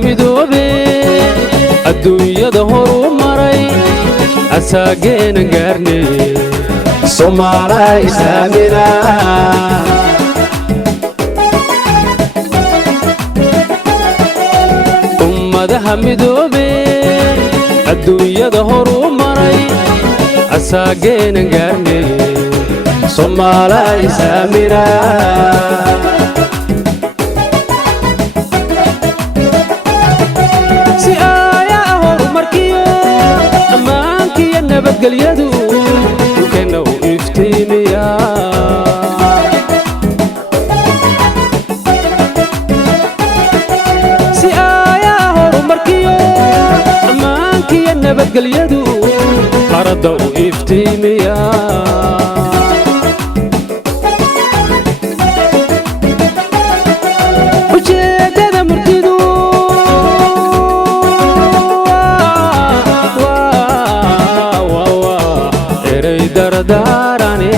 midoobe adduunyada horu maray asaageena gaarnay Soomaaliya islaamina ummadaha midoobe adduunyada horu maray asaageena gaarnay Soomaaliya islaamina nabadgelyadu dhulkeena u iftiimiya si ayaa horumarkiyo ammaankiyo nabadgelyadu qaradda u iftiimiya ujeedada murtidu dardarane